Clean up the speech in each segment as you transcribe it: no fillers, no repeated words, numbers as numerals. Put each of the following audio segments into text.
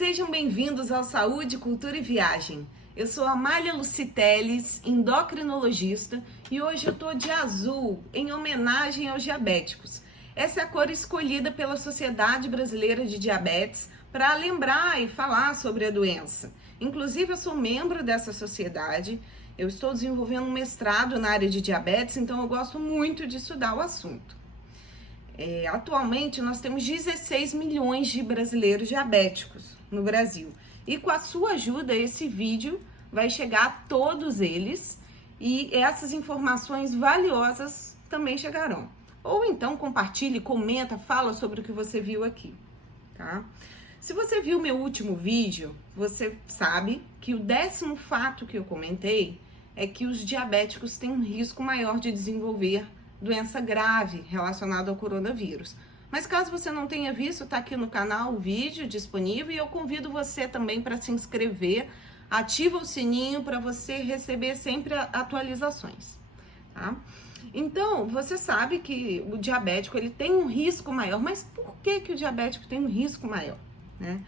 Sejam bem-vindos ao Saúde, Cultura e Viagem. Eu sou a Amália Luciteles, endocrinologista, e hoje eu tô de azul em homenagem aos diabéticos. Essa é a cor escolhida pela Sociedade Brasileira de Diabetes para lembrar e falar sobre a doença. Inclusive, eu sou membro dessa sociedade, eu estou desenvolvendo um mestrado na área de diabetes, então eu gosto muito de estudar o assunto. Atualmente, nós temos 16 milhões de brasileiros diabéticos no Brasil. E com a sua ajuda, esse vídeo vai chegar a todos eles e essas informações valiosas também chegarão. Ou então compartilhe, comenta, fala sobre o que você viu aqui, tá? Se você viu meu último vídeo, você sabe que o 10º fato que eu comentei é que os diabéticos têm um risco maior de desenvolver doença grave relacionada ao coronavírus. Mas caso você não tenha visto, tá aqui no canal o vídeo disponível e eu convido você também para se inscrever, ativa o sininho para você receber sempre atualizações, tá? Então, você sabe que o diabético ele tem um risco maior, mas por que o diabético tem um risco maior, né?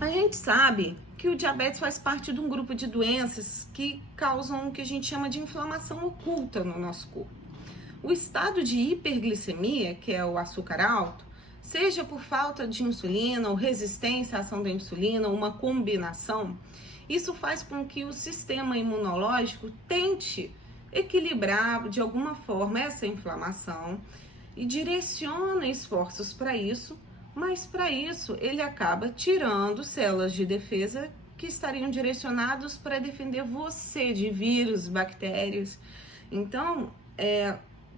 A gente sabe que o diabetes faz parte de um grupo de doenças que causam o que a gente chama de inflamação oculta no nosso corpo. O estado de hiperglicemia, que é o açúcar alto, seja por falta de insulina ou resistência à ação da insulina, uma combinação, isso faz com que o sistema imunológico tente equilibrar de alguma forma essa inflamação e direciona esforços para isso, mas para isso ele acaba tirando células de defesa que estariam direcionadas para defender você de vírus, bactérias. Então,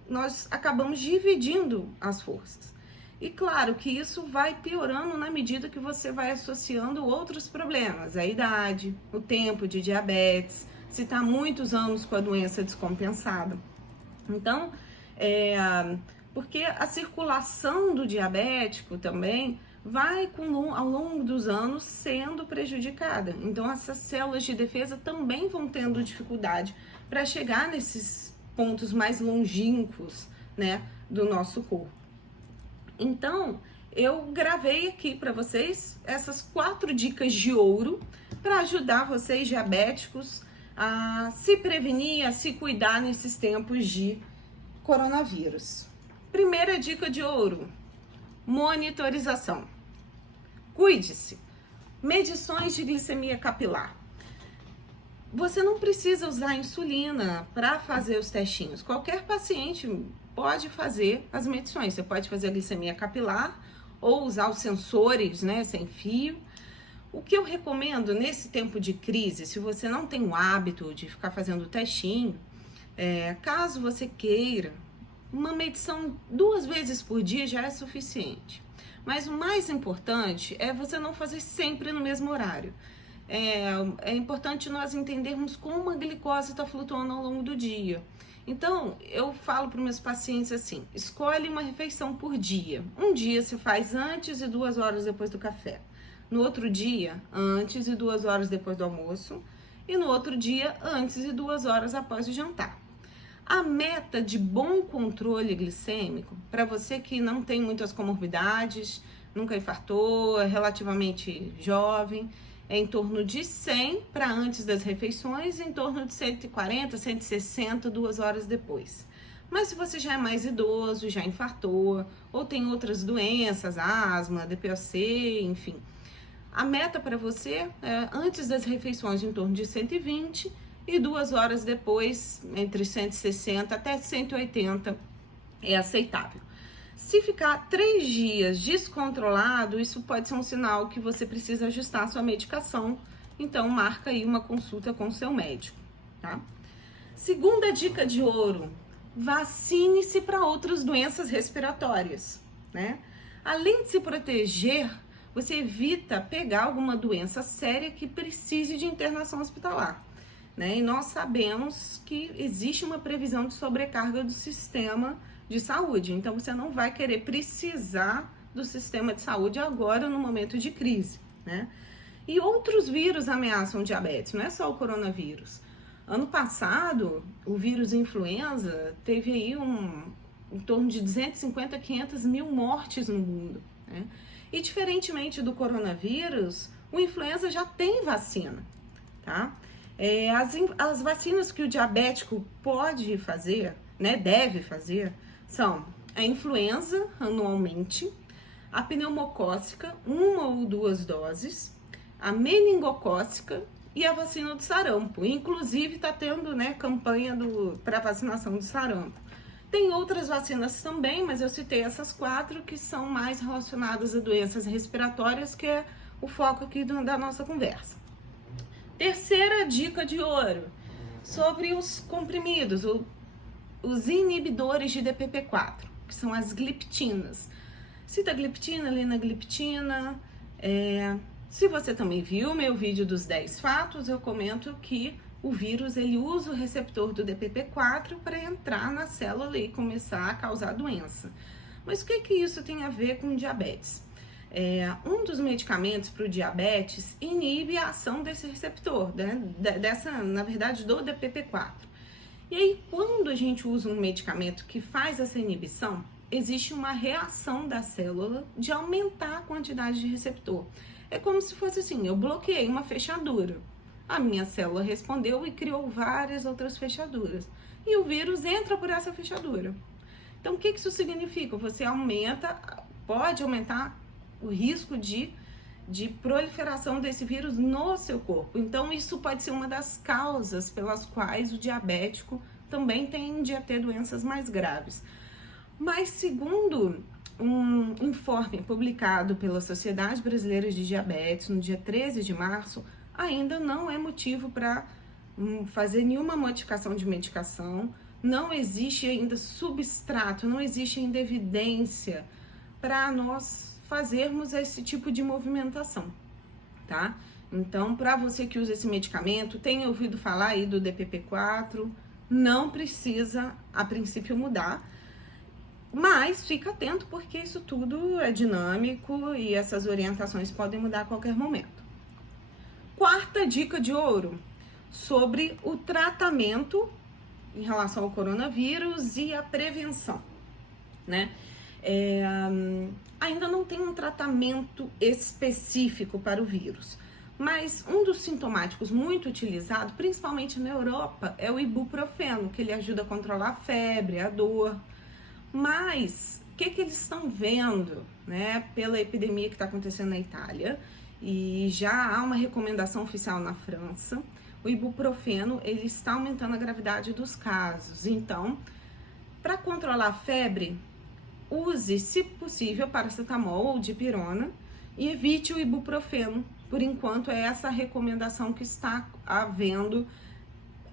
nós acabamos dividindo as forças. E claro que isso vai piorando na medida que você vai associando outros problemas, a idade, o tempo de diabetes, se está muitos anos com a doença descompensada. Então, porque a circulação do diabético também vai ao longo dos anos sendo prejudicada. Então, essas células de defesa também vão tendo dificuldade para chegar nesses pontos mais longínquos, né, do nosso corpo. Então, eu gravei aqui para vocês essas 4 dicas de ouro para ajudar vocês diabéticos a se prevenir, a se cuidar nesses tempos de coronavírus. Primeira dica de ouro: monitorização. Cuide-se. Medições de glicemia capilar. Você não precisa usar insulina para fazer os testinhos. Qualquer paciente pode fazer as medições. Você pode fazer a glicemia capilar ou usar os sensores, né, sem fio. O que eu recomendo nesse tempo de crise, se você não tem o hábito de ficar fazendo o testinho, caso você queira, uma medição 2 vezes por dia já é suficiente. Mas o mais importante é você não fazer sempre no mesmo horário. É importante nós entendermos como a glicose está flutuando ao longo do dia. Então, eu falo para os meus pacientes assim: escolhe uma refeição por dia. Um dia se faz antes e 2 horas depois do café. No outro dia, antes e 2 horas depois do almoço. E no outro dia, antes e 2 horas após o jantar. A meta de bom controle glicêmico, para você que não tem muitas comorbidades, nunca infartou, é relativamente jovem, é em torno de 100 para antes das refeições e em torno de 140, 160, 2 horas depois. Mas se você já é mais idoso, já infartou, ou tem outras doenças, asma, DPOC, enfim, a meta para você é antes das refeições em torno de 120 e 2 horas depois, entre 160 até 180 é aceitável. Se ficar 3 dias descontrolado, isso pode ser um sinal que você precisa ajustar a sua medicação. Então, marca aí uma consulta com o seu médico, tá? Segunda dica de ouro: vacine-se para outras doenças respiratórias, né? Além de se proteger, você evita pegar alguma doença séria que precise de internação hospitalar, né? E nós sabemos que existe uma previsão de sobrecarga do sistema de saúde, então você não vai querer precisar do sistema de saúde agora no momento de crise, né? E outros vírus ameaçam o diabetes, não é só o coronavírus. Ano passado, o vírus influenza teve aí em torno de 250 a 500 mil mortes no mundo, né? E diferentemente do coronavírus, o influenza já tem vacina, tá? As vacinas que o diabético pode fazer, né, deve fazer, são a influenza anualmente, a pneumocócica, 1 ou 2 doses, a meningocócica e a vacina do sarampo. Inclusive, está tendo, né, campanha para vacinação do sarampo. Tem outras vacinas também, mas eu citei essas 4 que são mais relacionadas a doenças respiratórias, que é o foco aqui da nossa conversa. Terceira dica de ouro, sobre os comprimidos, os inibidores de DPP-4, que são as gliptinas. Sitagliptina, linagliptina. Se você também viu meu vídeo dos 10 fatos, eu comento que o vírus ele usa o receptor do DPP-4 para entrar na célula e começar a causar doença. Mas o que isso tem a ver com diabetes? Um dos medicamentos para o diabetes inibe a ação desse receptor, né? Na verdade, do DPP-4. E aí, quando a gente usa um medicamento que faz essa inibição, existe uma reação da célula de aumentar a quantidade de receptor. É como se fosse assim, eu bloqueei uma fechadura. A minha célula respondeu e criou várias outras fechaduras. E o vírus entra por essa fechadura. Então, o que isso significa? Você pode aumentar o risco de proliferação desse vírus no seu corpo. Então, isso pode ser uma das causas pelas quais o diabético também tende a ter doenças mais graves. Mas, segundo um informe publicado pela Sociedade Brasileira de Diabetes no dia 13 de março, ainda não é motivo para fazer nenhuma modificação de medicação, não existe ainda substrato, não existe ainda evidência para nós fazermos esse tipo de movimentação, tá? Então, para você que usa esse medicamento, tem ouvido falar aí do DPP-4, não precisa, a princípio, mudar, mas fica atento porque isso tudo é dinâmico e essas orientações podem mudar a qualquer momento. Quarta dica de ouro, sobre o tratamento em relação ao coronavírus e a prevenção, né? Ainda não tem um tratamento específico para o vírus, mas um dos sintomáticos muito utilizado, principalmente na Europa, é o ibuprofeno, que ele ajuda a controlar a febre, a dor. Mas o que eles estão vendo, né, pela epidemia que está acontecendo na Itália, e já há uma recomendação oficial na França, o ibuprofeno ele está aumentando a gravidade dos casos. Então, para controlar a febre, use, se possível, paracetamol ou dipirona e evite o ibuprofeno. Por enquanto, é essa a recomendação que está havendo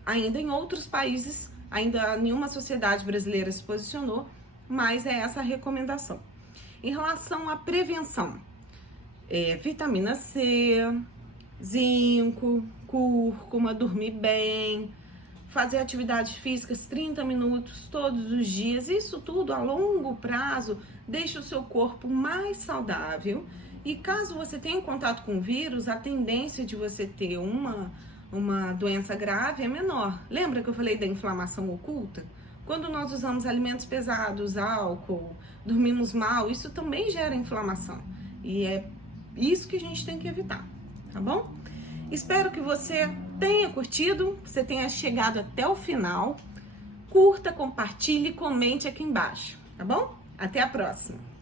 ainda em outros países. Ainda nenhuma sociedade brasileira se posicionou, mas é essa a recomendação. Em relação à prevenção, vitamina C, zinco, cúrcuma, dormir bem, fazer atividades físicas 30 minutos todos os dias, isso tudo a longo prazo deixa o seu corpo mais saudável. E caso você tenha contato com o vírus, a tendência de você ter uma doença grave é menor. Lembra que eu falei da inflamação oculta? Quando nós usamos alimentos pesados, álcool, dormimos mal, isso também gera inflamação. E é isso que a gente tem que evitar, tá bom? Espero que você tenha curtido, você tenha chegado até o final. Curta, compartilhe, comente aqui embaixo, tá bom? Até a próxima!